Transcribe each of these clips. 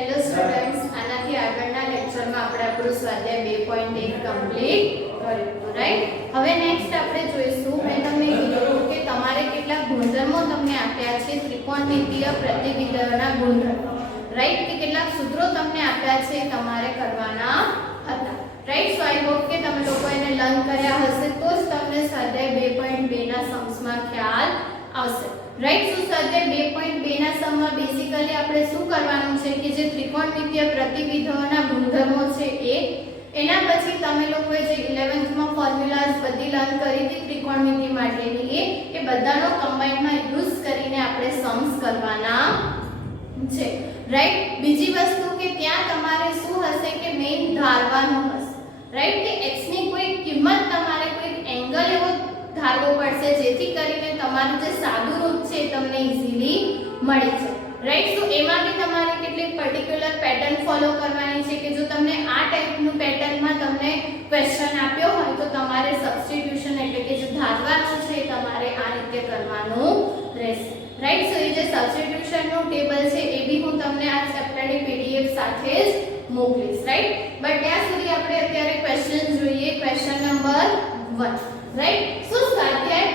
Hello students, આનાથી આગળના લેક્ચરમાં આપણે આપણું સ્વાધ્યાય 2.1 કમ્પ્લીટ કર્યું હતું, રાઈટ? હવે નેક્સ્ટ આપણે જોઈશું, મેં તમને કીધું કે તમારે કેટલા ગુણધર્મો તમને આપ્યા છે ત્રિકોણમિતીય પ્રતિવિધાનના ગુણધર્મો, રાઈટ? કે કેટલાક સૂત્રો તમને આપ્યા છે તમારે કરવાના હતા, રાઈટ? સો આઈ હોપ કે તમે લોકો એને લર્ન કર્યા હશે તો જ તમને સ્વાધ્યાય 2.2 ના સમ્સમાં ખ્યાલ આવશે, રાઈટ? સો સ્વાધ્યાય 2.2 ના સમમાં બેઝિકલી આપણે શું કરવાનું છે કે જે ત્રિકોણમિતીય પ્રતિવિધાનના ગુણધર્મો છે એના પછી તમે લોકોએ જે 11th માં ફોર્મ્યુલાસ બધી લર્ન કરી હતી ત્રિકોણમિતિ માટેની એ બધાનો કમ્બાઈનમાં યુઝ કરીને આપણે સમ્સ કરવાના છે, રાઈટ? બીજી વસ્તુ કે ત્યાં તમારે શું હશે કે મેઈન ધારવાનું હશે, રાઈટ? કે x ની કોઈ કિંમત તમારે કોઈ એંગલ એવો ધારવો પડશે જેથી કરીને તમારું જે સાદું રૂપ છે એ તમને ઈઝીલી મળી જાય, રાઈટ? સો એમાં બી તમારે કેટલીક પર્ટિક્યુલર પેટર્ન ફોલો કરવાની છે કે જો તમને આ ટાઈપનું પેટર્નમાં તમને ક્વેશ્ચન આપ્યો હોય તો તમારે સબસ્ટિટ્યુશન એટલે કે જે ધારવાનું છે તમારે આ રીતે કરવાનું રહેશે, રાઈટ? સો એ જે સબસ્ટિટ્યુશનનું ટેબલ છે એ બી હું તમને આ ચેપ્ટરની PDF સાથે જ મોકલીશ, રાઈટ? બટ ત્યાં સુધી આપણે અત્યારે ક્વેશ્ચન જોઈએ, ક્વેશ્ચન નંબર 1, રાઈટ? સો સ્વાધ્યાય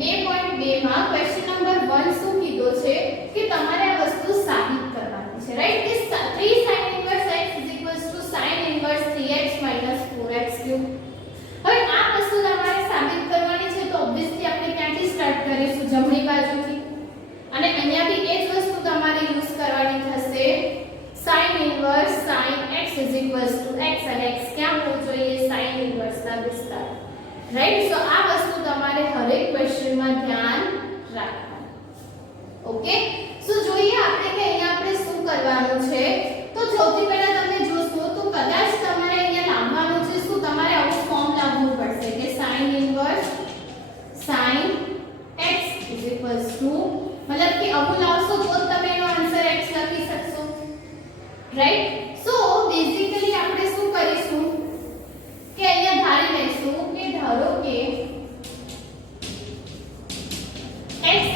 2.2 માં ક્વેશ્ચન નંબર 1 શું કીધો છે કે તમારે આ વસ્તુ સાબિત કરવાની છે, રાઈટ? કે 3 sin inverse x sin inverse 3x 4x3. હવે આ વસ્તુ તમારે સાબિત કરવાની છે તો ઓબ્વિયસલી આપણે ક્યાંથી સ્ટાર્ટ કરીશું? જમણી બાજુથી, અને અહીંયા બી એ જ વસ્તુ તમારે યુઝ કરવાની થશે sin inverse sin x x, અને x ક્યાં હોવું જોઈએ? sin inverse ના વિસ્તાર, રાઈટ? સો આ વસ્તુ તમારે હરેક ક્વેશ્ચનમાં ધ્યાન રાખવાનું, ઓકે? સો જોઈએ આપણે કે અહીંયા આપણે શું કરવાનું છે. તો સૌથી પહેલા તમે જોશો તો કદાચ તમારે અહીંયા લાવવાનું છે શું? તમારે આવું ફોર્મ લાવવું પડશે કે sin inverse sin x મતલબ કે આવું લાવશો તો જ તમે એનો આન્સર x લખી શકશો, રાઈટ? સો બેઝિકલી આપણે શું કરીશું કે અહીંયા ધારી લઈશું કે ધારો કે x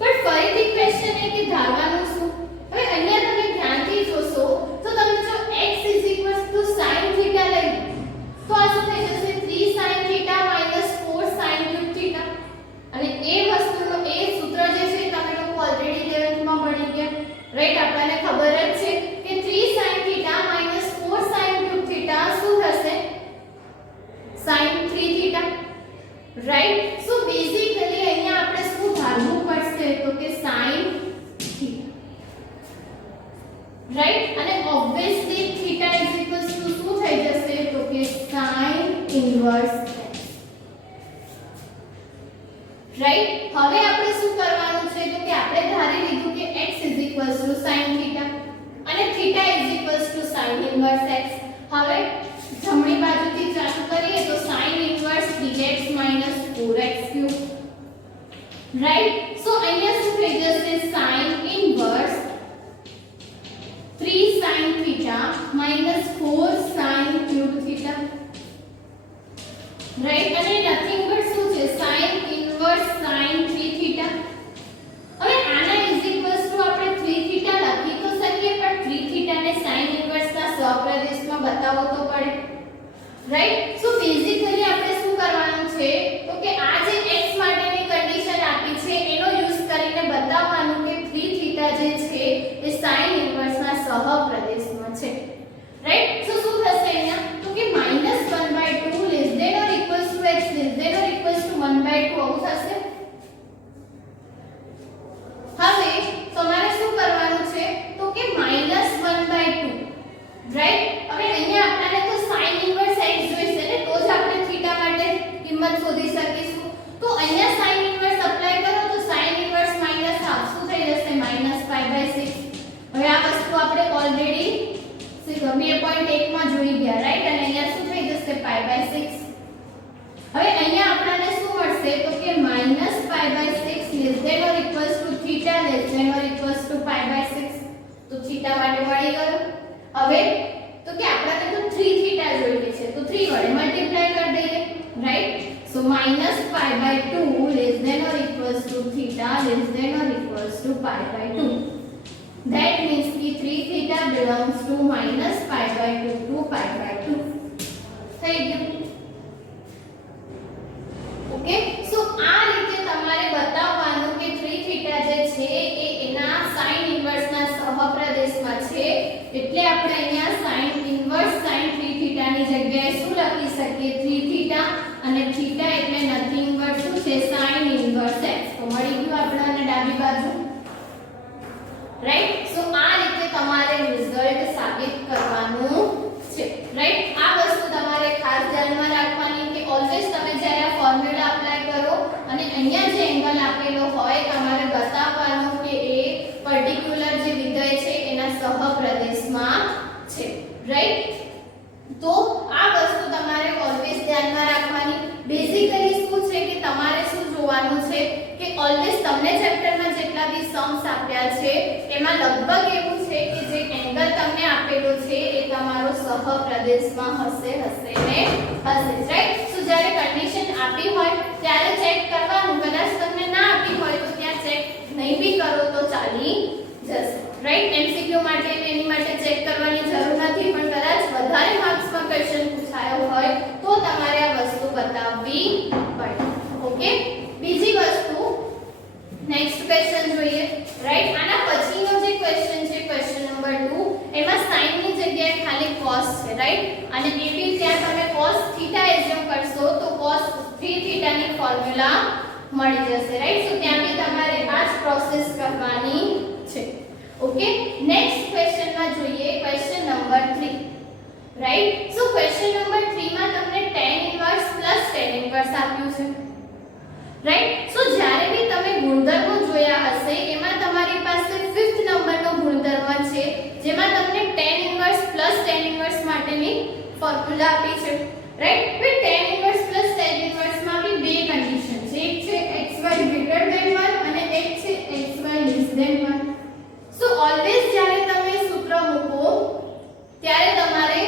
બટ ફરીથી ક્વેશ્ચન એ કે ધારવાનું શું? હવે અહીંયા તમે ધ્યાનથી જોશો તો તમે જો x sin થીટા લઈ તો આ શું થઈ જશે? 3 sin theta 4 sin cube theta, અને એ વસ્તુનો એ સૂત્ર જે છે તમે લોકો ઓલરેડી 11th માં ભણી ગયા, રાઈટ? આપણને ખબર જ છે કે 3 sin theta 4 sin cube theta શું થશે? sin 3 theta, right? So basically અહીંયા આપણે શું ધારવું પડશે તો કે sin થીટા, રાઈટ? અને ઓબ્વિયસલી થીટા શું થઈ જશે તો કે sin ઇન્વર્સ x, રાઈટ? હવે આપણે શું કરવાનું છે તો કે આપણે ધારી લીધું કે x sin થીટા અને થીટા sin ઇન્વર્સ x. હવે જમણી બાજુથી ચાલુ કરીએ તો sin inverse 3x 4x3, right? સો અહીંયા શું થઈ જશે? sin inverse 3 sin theta 4 sin cube theta, right? અને નથિંગ બટ શું છે? sin inverse sin 3 theta. હવે આના આપણે 3 થીટા લખી તો શકીએ પણ 3 થીટાને sin ઇન્વર્સ ના સહપ્રદેશમાં બતાવવો તો પડે, રાઈટ? સો બેઝિકલી આપણે શું કરવાનું છે તો કે આ જે x માટેની કન્ડિશન આપી છે એનો યુઝ કરીને બતાવવાનું કે 3 થીટા જે છે એ sin ઇન્વર્સ ના સહપ્રદેશમાં છે, રાઈટ? સો શું થશે અહીંયા તો કે -1/2 less than or equals to x less than or equals to 1/2 આવું થશે. હવે તમારે શું કરવાનું છે તો કે -1/2, રાઈટ? હવે અહીંયા આપણને તો sin ઇન્વર્સ x જોઈશે ને તો જ આપણે થીટા માટે કિંમત શોધી શકીશું. તો અહીંયા sin ઇન્વર્સ એપ્લાય કરો તો sin ઇન્વર્સ -1/2 શું થઈ જશે? -π/6. હવે આ વસ્તુ આપણે ઓલરેડી 2.1 માં જોઈ ગયા, રાઈટ? અને અહીંયા શું થઈ જશે? π/6. હવે અહીંયા આપણને શું મળશે તો કે -π/6 less than or equals to theta less than or equals to π/6. તો થીટા માટે મળી ગયું. હવે તો કે આપણને તો 3 થીટા જોઈએ છે તો 3 વડે મલ્ટીપ્લાય કરી દઈએ, right? So -π/2 less than or equals to theta less than or equals to π/2. That means कि 3 theta belongs to -π/2 to π/2 થઈ ગયું. ઓકે, સો આ રીતે તમારે બતાવવાનું કે 3θ જે છે એ એના sin ઇન્વર્સ ના સહપ્રદેશમાં છે, એટલે આપણે અહીંયા sin ઇન્વર્સ sin 3θ ની જગ્યાએ શું લખી શકીએ 3θ, અને θ એટલે નથિંગ બટ શું છે sin ઇન્વર્સ x. તો મળી ગયું આપણને ડાબી બાજુ, રાઈટ. સો આ રીતે તમારે રિઝલ્ટ સાબિત કરવાનું છે, રાઈટ. આ વસ્તુ તમારે ખાસ ધ્યાનમાં રાખવાની કે ઓલવેઝ તમે જ્યારે આ ફોર્મ્યુલા એપ્લાય કરો અને અહીંયા જે એંગલ આપેલો હોય તમારે બતાવવાનું કે એ પર્ટિક્યુલર જે વિધેય છે એના સહપ્રદેશમાં છે, રાઈટ. તો આ વસ્તુ તમારે ઓલવેઝ ધ્યાનમાં રાખવાની. બેઝિકલી શું છે કે તમારે શું જોવાનું છે કે ઓલવેઝ તમને ચેપ્ટરમાં જેટલા બી સમ્સ આપ્યા છે એમાં લગભગ એવું છે કે જે એંગલ તમને આપેલો છે એ તમારો સહપ્રદેશમાં હશે ને હશે, રાઈટ. સો જ્યારે કન્ડિશન આપી હોય ત્યારે ચેક કરવાનું, કદાચ તમને ના આપી હોય તો ત્યાં ચેક નહીં બી કરો તો ચાલી જશે, રાઈટ. એમસીક્યુ માટે એની માટે ચેક કરવાની જરૂર નથી, પણ કદાચ વધારે માર્ક્સમાં ક્વેશ્ચન પૂછાયો હોય તો તમારે આ વસ્તુ બતાવવી પડે. ઓકે, બીજી વસ્તુ નેક્સ્ટ ક્વેશ્ચન જોઈએ, રાઈટ. આના પછીનો જે ક્વેશ્ચન છે ક્વેશ્ચન નંબર 2, એમાં sin ની જગ્યાએ ખાલી cos છે, રાઈટ. અને એ બી ત્યાં તમે cos θ એઝ્યુમ કરશો તો cos 3θ ની ફોર્મ્યુલા મળી જશે, રાઈટ. સો ત્યાં બી તમારે આ જ પ્રોસેસ કરવાની છે. ઓકે, નેક્સ્ટ ક્વેશ્ચનમાં જોઈએ ક્વેશ્ચન નંબર 3, રાઈટ. સો ક્વેશ્ચન નંબર 3 માં તમને tan inverse plus tan inverse આપ્યું છે, રાઈટ. સો જ્યારે બી તમે ગુણધર્મો જોયા હશે એમાં તમારી પાસે 5th નંબરનો ગુણધર્મ છે જેમાં તમને tan inverse plus tan inverse માટેની ફોર્મ્યુલા આપી છે, રાઈટ. હવે tan inverse plus tan inverse માં બી બે કન્ડિશન છે, એક છે xy greater than 1 અને એક છે xy less than 1. સો ઓલવેઝ જ્યારે તમે સૂત્ર મૂકો ત્યારે તમારે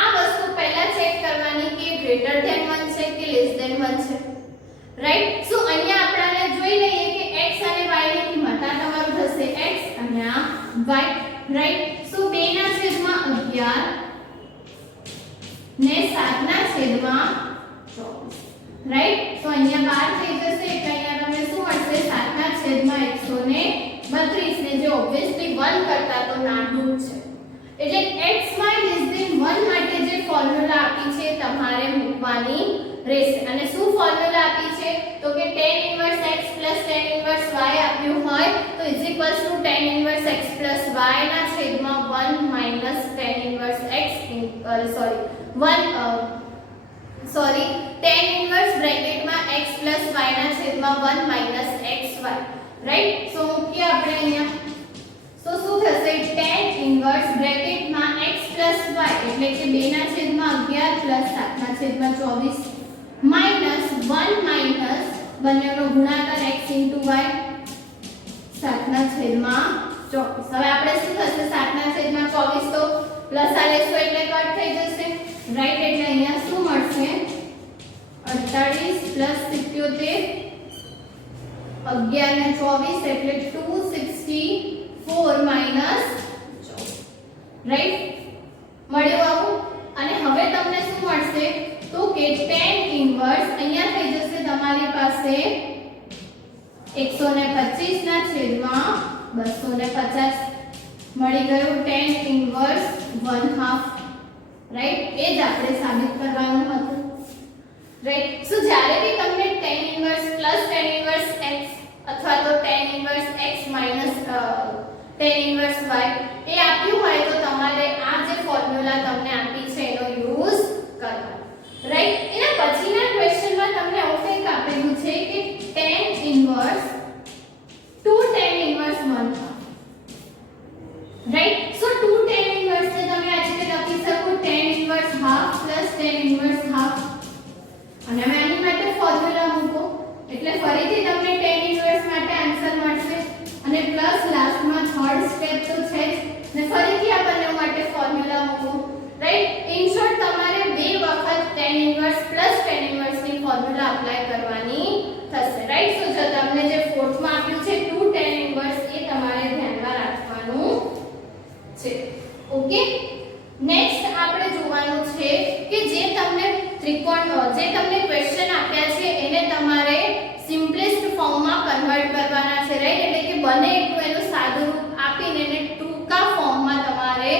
આ વસ્તુ પહેલા ચેક કરવાની કે greater than 1 છે કે less than 1 છે, રાઈટ. સો અહીંયા આપણે જોઈ લઈએ કે x અને y ની કિંમત આ તમારું થશે x અને આ y, રાઈટ. સો 2 ના છેદમાં 11 ને 7 ના છેદમાં 24, રાઈટ. સો અહીંયા 12 થઈ જશે એટલે અહીંયા તમને શું મળશે 7 ના છેદમાં 132 ને જે ઓબ્વિયસલી 1 કરતા તો નાનું છે, એટલે x y less than 1 માટે જે ફોર્મ્યુલા આપી છે તમારે મૂકવાની રહેશે. અને શું ફોર્મ્યુલા આપી છે તો કે tan inverse x tan inverse y આપ્યું હોય તો tan ઇન્વર્સ x y ના છેદમાં 1 tan inverse x tan inverse બ્રેકેટમાં x y ના છેદમાં 1 xy, રાઈટ. સો મૂકીએ આપણે અહીંયા. તો શું થશે tan ઇન્વર્સ બ્રેકેટમાં x y એટલે કે 2 ના છેદમાં 11 7 ના છેદમાં 24 માઈનસ 1 માઈનસ બંનેનો ગુણાકાર x y 7 ના છેદમાં 24. હવે આપણે શું થશે 7 ના છેદમાં 24 તો પ્લસ આ લેશો એટલે કટ થઈ જશે, રાઈટ. એટલે અહીંયા શું મળશે 48 પ્લસ 77 11 ને 24 એટલે 264 માઈનસ 24, રાઈટ. મળ્યું આવું. અને હવે તમને શું મળશે તો કે tan ઇન્વર્સ અહીંયા થઈ જશે તમારી પાસે 125 ના છેદમાં 250 મળી ગયું tan ઇન્વર્સ 1/2, રાઈટ. એ જ આપણે સાબિત કરવાનું હતું, રાઈટ. સો જ્યારે બી તમને tan inverse plus tan inverse x અથવા તો tan inverse x minus tan inverse y એ આપ્યું હોય તો તમારે આ જે ફોર્મ્યુલા તમને આપી છે એનો યુઝ કરવાનો, રાઈટ. એના પછીના ક્વેશ્ચનમાં તમને આવું કંઈક આપેલું છે કે tan ઇન્વર્સ 2 tan ઇન્વર્સ 1/2, રાઈટ. સો 2 tan ઇન્વર્સ ને તમે આ રીતે લખી શકો tan inverse half plus tan inverse half, અને હવે આની માટે ફોર્મ્યુલા મૂકો એટલે ફરીથી તમને tan ઇન્વર્સ માટે આન્સર મળશે અને પ્લસ લાસ્ટમાં થર્ડ સ્ટેપ તો છે જ ને ફરીથી આ બંને માટે ફોર્મ્યુલા મૂકો, રાઈટ. ઇન શોર્ટ તમારે બે વખત tan inverse plus tan inverse ની ફોર્મ્યુલા એપ્લાય કરવાની થશે, રાઈટ. સો જો તમને જે ફોર્થ માં આપ્યું છે 2 tan ઇન્વર્સ એ તમારે ધ્યાનમાં રાખવાનું છે, ઓકે, નેક્સ્ટ આપણે જોવાનું છે કે જે તમને ક્વેશ્ચન આપ્યા છે એને તમારે સિમ્પલેસ્ટ ફોર્મમાં કન્વર્ટ કરવાના છે, રાઈટ? એટલે કે બને એટલું એનું સાદું રૂપ આપીને એને ટૂંકા ફોર્મમાં તમારે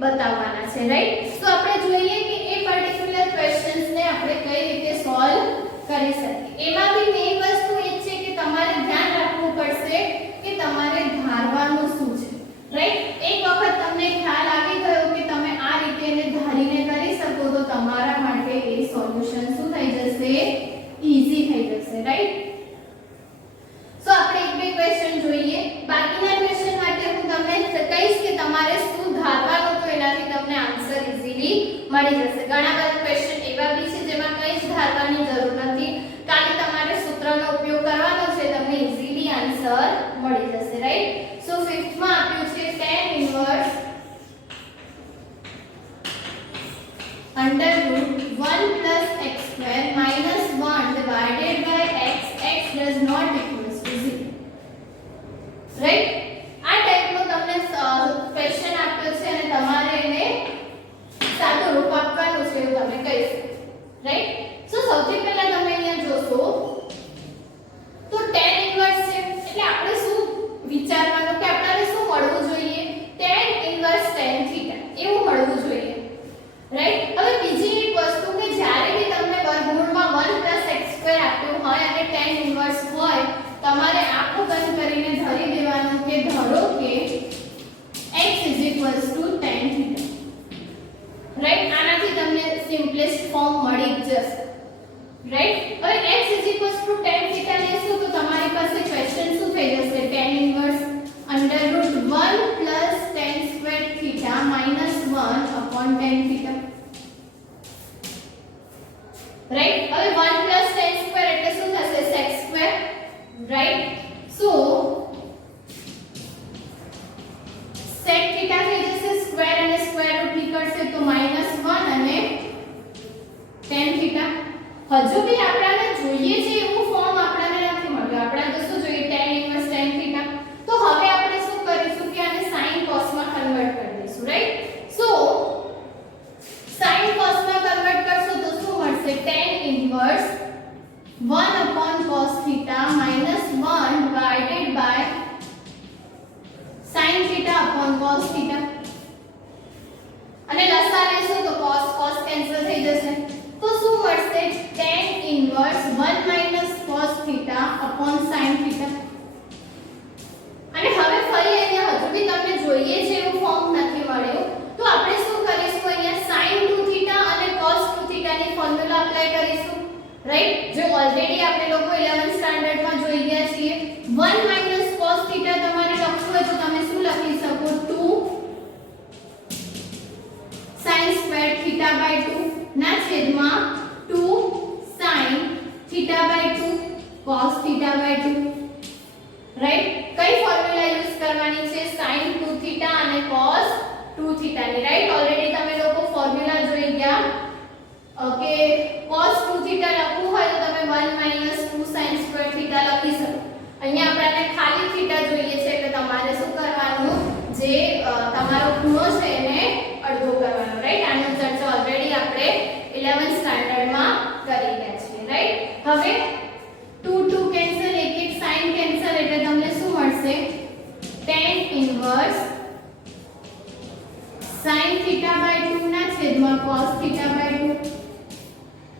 બતાવવાના છે, રાઈટ? તો આપણે જોઈએ કે એ પર્ટિક્યુલર ક્વેશ્ચન્સને આપણે કઈ રીતે સોલ્વ કરી શકીએ. એમાં બી મેઇન વસ્તુ એ છે કે તમારે ધ્યાન રાખવું પડશે કે તમારે ધારવાનું શું છે, રાઈટ? એક વખત તમને ખ્યાલ આવી ગયો કે તમે આ રીતે એને ધારીને કરી શકો તો તમારા માટે એ સોલ્યુશન શું થઈ જશે? ઈઝી થઈ જશે, રાઈટ? સો આપણે એક બે ક્વેશ્ચન જોઈએ. બાકીના ક્વેશ્ચન માટે હું તમને કહીશ કે તમારે શું ધારવાનું તો એનાથી તમને આન્સર ઈઝીલી મળી જશે. ઘણા બધા ક્વેશ્ચન એવા બી છે જેમાં કંઈ જ ધારવાની જરૂર નથી, ખાલી તમારે સૂત્રનો ઉપયોગ કરવાનો છે, તમને ઈઝીલી આન્સર મળી જશે, રાઈટ? સો 5th માં આપ્યું છે tan inverse √1 + x² - 1 divided by x. X does not equals to 0, right? આ ટાઈપનો તમને ક્વેશ્ચન આપ્યો છે અને તમારે એને સાદું રૂપ આપવાનું છે એવું તમે કહી શકો, રાઈટ? સો સૌથી પહેલા તમે અહીંયા જોશો તો tan ઇન્વર્સ છે એટલે આપણે શું વિચારવાનું કે આપણને શું મળવું જોઈએ? tan ઇન્વર્સ tan થીટા એવું મળવું જોઈએ, રાઈટ? હવે બીજી એક વસ્તુ કે જ્યારે બી તમને વર્ગમૂળમાં 1 + x² આપ્યું હોય અને tan ઇન્વર્સ હોય, તમારે આખું બંધ કરીને ધરી દેવાનું કે ધારો કે x = tan થીટા, રાઈટ? આનાથી તમને સિમ્પલેસ્ટ ફોર્મ મળી જ જશે, રાઈટ? હવે x tan થીટા લેશું તો તમારી પાસે ક્વેશ્ચન શું થઈ જશે? tan inverse √1 + tan² theta - 1 / tan theta, right? હવે 1 + tan² એટલે શું થશે? sec², right? સો sec થીટા થઈ જશે સ્ક્વેર અને સ્ક્વેર રૂટ નીકળશે તો -1 અને tan થીટા. હજુ બી આપણને જોઈએ છે એવું ફોર્મ આપણને નથી મળ્યું. આપણને તો શું જોઈએ? tan inverse tan theta. તો હવે આપણે શું કરીશું કે આને sin cos માં કન્વર્ટ કરી દઈશું, રાઈટ? સો sin cos માં કન્વર્ટ કરશો તો શું મળશે? tan inverse 1 / cos theta - 1 divided by sin theta / cos theta. અને લસા લેશું તો cos કેન્સલ થઈ જશે તો શું મળશે? tan inverse 1 - cos theta / sin theta. અને હવે ફરી અહીંયા હજુ બી તમને જોઈએ છે એવું ફોર્મ નથી મળ્યું તો આપણે શું કરીશું? અહીંયા sin 2 થીટા અને cos 2 થીટાની ફોર્મ્યુલા એપ્લાય કરીશું, રાઈટ? જો ઓલરેડી આપણે લોકો 11th સ્ટાન્ડર્ડમાં જોઈ ગયા છીએ. 1 - cos થીટા તમારે લખવું હોય તો તમે શું લખી શકો? 2 sin² θ/2 ના છેદમાં 2 sin θ/2 cos θ/2, રાઈટ? કઈ ફોર્મ્યુલા યુઝ કરવાની છે? sin 2 થીટા અને cos 2 થીટાની, રાઈટ? ઓલરેડી તમે લોકો ફોર્મ્યુલા જોઈ ગયા. ઓકે, cos 2 થીટા લખવું હોય તો તમે 1 - 2 sin² થીટા લખી શકો. અહીંયા આપણને ખાલી થીટા જોઈએ છે એટલે તમારે શું કરવાનું? જે તમારો ખૂણો છે એને અડધો કરવાનો, રાઈટ? આનો ચર્ચા ઓલરેડી આપણે 11th સ્ટાન્ડર્ડમાં કરી ગયા છીએ, રાઈટ? હવે 2 કેન્સલ, એક sin કેન્સલ એટલે તમને શું મળશે? tan ઇન્વર્સ sin θ/2 ના છેદમાં cos θ/2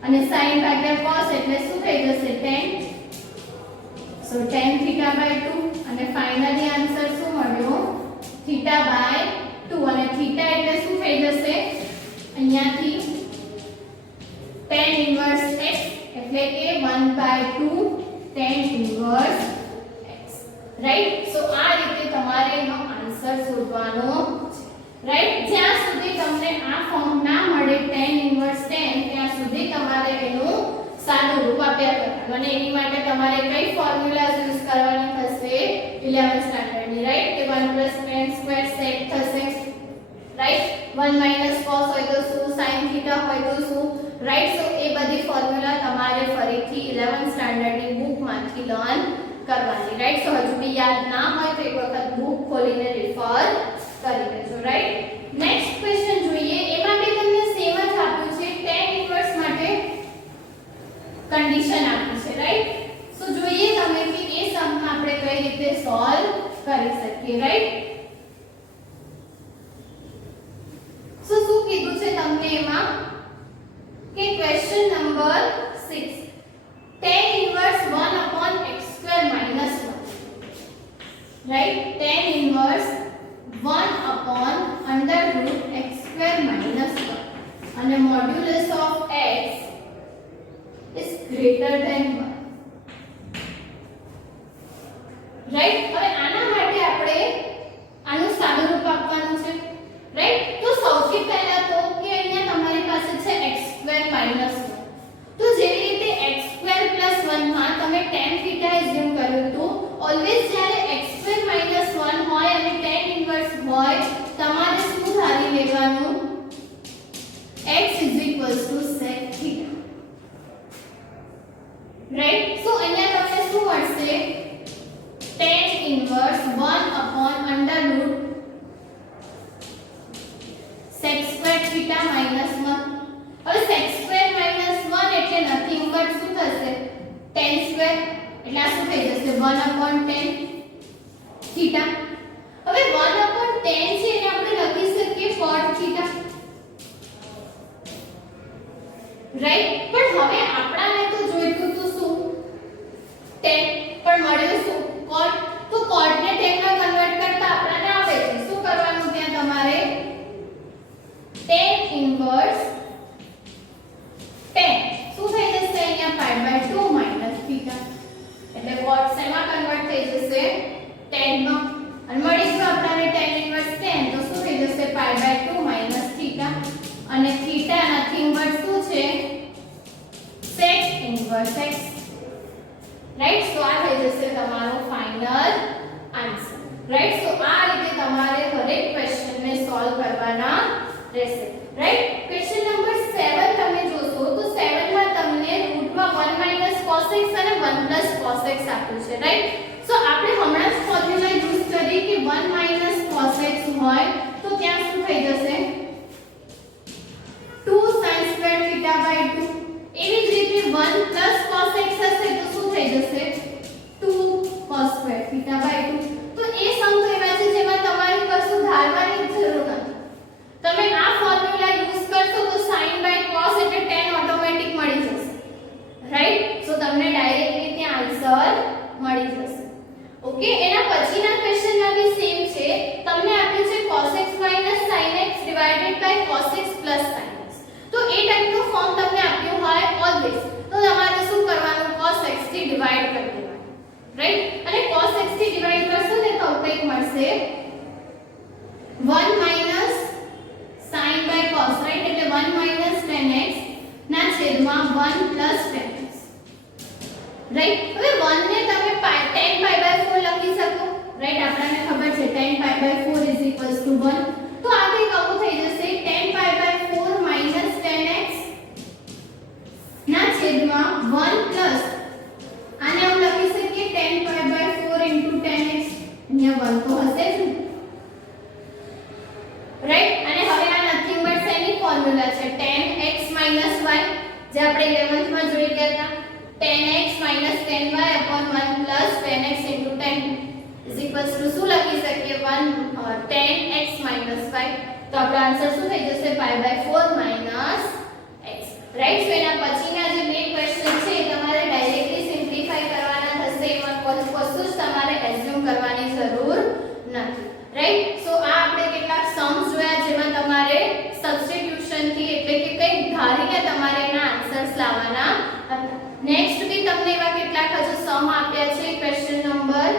અને sin ભાગ્યા cos એટલે શું થઈ જશે? tan. સો tan θ/2 અને ફાઇનલી આન્સર શું મળ્યો? θ/2 અને થીટા એટલે શું થઈ જશે? અહીંયાથી tan ઇન્વર્સ x એટલે કે 1/2 tan ઇન્વર્સ x, રાઈટ? સો આ રીતે તમારે એનો આન્સર શોધવાનો છે, રાઈટ? જ્યાં સુધી તમને આ ફોર્મ ના મળે tan ઇન્વર્સ tan ત્યાં સુધી તમારે એનું સાદું રૂપ આપ્યા કરવાનું અને એની માટે તમારે કઈ ફોર્મ્યુલા યુઝ કરવાની થશે? 11th સ્ટાન્ડર્ડની, right? કે 1 + tan² sec થશે, રાઈટ? 1 - cos હોય તો શું? sin θ હોય તો શું? રાઈટ? સો એ બધી ફોર્મ્યુલા તમારે ફરીથી 11th સ્ટાન્ડર્ડની બુકમાંથી લર્ન કરવાની, રાઈટ? સો હજુ બી યાદ ના હોય તો એક વખત બુક ખોલીને રિફર કરી લેજો, રાઈટ? નેક્સ્ટ તમને એમાં કે question number 6 tan inverse 1 upon x square minus 1, right? tan inverse 1 upon under root x square minus 1 and the modulus of x is greater than 1, right? હવે આના માટે આપણે આનું સાદું રૂપ આપવાનું છે, રાઈટ? તો સૌથી પહેલા તો કે અહીંયા તમારી પાસે છે x square minus 1, તો જેવી રીતે x square plus 1 માં તમે tan theta એઝ્યુમ કર્યું હતું, ઓલવેઝ જ્યારે x square minus 1 હોય અને tan inverse હોય તમારે શું ધારી લેવાનું? x is equals to sec theta, right? so અહીંયા તમને શું મળશે? tan inverse 1 upon under root sec square theta minus 1. હવે sec square minus 1 એટલે નથિંગ બટ શું થશે? tan square, એટલે આ શું થઈ જશે? 1 upon tan theta. હવે 1 upon tan છે એને આપણે લખી શકીએ cot theta, રાઈટ? પણ હવે આપણાને તો જોઈતું હતું શું? tan, પણ મળ્યું શું? cot. તો cot ને tan માં કન્વર્ટ કરતા આપણને આવે છે શું કરવાનું? ત્યાં તમારે tan inverse tan શું થઈ જશે? અહીંયા pi by 2 minus theta, એટલે cot શેમાં કન્વર્ટ થઈ જશે? tan માં. અને મળી ગયું આપણને tan inverse tan, તો શું થઈ જશે? pi by 2 minus theta, અને theta નથિંગ બટ શું છે? sec inverse x, right? so આ થઈ જશે તમારો ફાઇનલ આન્સર, રાઈટ? so આ રીતે તમારે દરેક ક્વેશ્ચનને સોલ્વ કરવાના રહેશે, રાઈટ? ક્વેશ્ચન નંબર 7 તમે જોશો તો 7 માં તમને રૂટમાં 1 cos x અને 1 cos x આપ્યું છે, રાઈટ? સો આપણે હમણાં જ ફોર્મ્યુલા યુઝ કરી કે 1 cos x હોય તો ત્યાં શું થઈ જશે? 2 sin square theta by 2. એવી જ રીતે 1 cos x હશે તો શું થઈ જશે? 2 cos square theta by 2. તો એ સમ એવા છે જેમાં તમારે કશું ધારવાની જરૂર નથી. તમે આ ફોર્મ્યુલા યુઝ કરશો તો sin by cos એટલે tan ઓટોમેટિક મળી જશે, રાઈટ? સો તમને ડાયરેક્ટલી ત્યાં આન્સર મળી જશે. ઓકે, એના પછીના ક્વેશ્ચનમાં બી સેમ છે. તમને આપ્યું છે cos x sin x cos x sin x. તો એ ટાઈપનું ફોર્મ તમને આપ્યું હોય ઓલવેઝ તો તમારે શું કરવાનું? cos x થી ડિવાઇડ કરી દેવાનું, રાઈટ? અને cos x થી ડિવાઇડ કરશો ને તો કંઈક મળશે 1 sin by cos, રાઈટ? એટલે 1 tan x ના છેદમાં 1 tan x, રાઈટ? હવે 1 ને તમે tan pi by 4 લખી શકો, રાઈટ? આપણને ખબર છે tan pi by 4 1. તો આ કંઈક આવું થઈ જશે tan pi by 4 tan x ના છેદમાં 1 આને આપણે લખી શકીએ tan pi by 4 tan x. અહીંયા 1 તો હશે જ, રાઈટ? અને હવે આ નથિંગ બટ સેની ફોર્મ્યુલા છે? tan x y, જે આપણે 11th માં જોઈ ગયા હતા. tan x tan y upon 1 tan x tan is equals to શું લખી શકીએ? 1 tan x y. તો આપણો આન્સર શું થઈ જશે? pi by 4 x, right? So એના પછીના જે બે ક્વેશ્ચન છે એ તમારે ડાયરેક્ટલી સિમ્પ્લિફાઈ કરવાના થશે, એમાં કશું જ તમારે એઝ્યુમ કરવાની જરૂર નથી, રાઈટ? સો આ આપણે કેટલાક સમ્સ જોયા જેમાં તમારે સબસ્ટિટ્યુશન થી એટલે કે કંઈક ધારીને તમારે એના આન્સર્સ લાવવાના હતા. નેક્સ્ટ બી તમને એવા કેટલાક હજુ સમ આપ્યા છે. ક્વેશ્ચન નંબર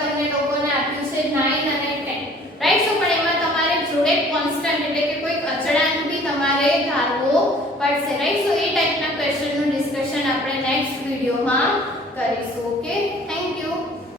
તમને લોકોને આપ્યું છે 9 અને 10, રાઈટ? સો પણ એમાં તમારે જોડે કોન્સ્ટન્ટ એટલે કે કોઈ અચળાંક બી તમારે ધારવો પડશે, રાઈટ? સો એ ટાઈપના ક્વેશ્ચનનું ડિસ્કશન આપણે નેક્સ્ટ વિડિયોમાં કરીશું. ઓકે.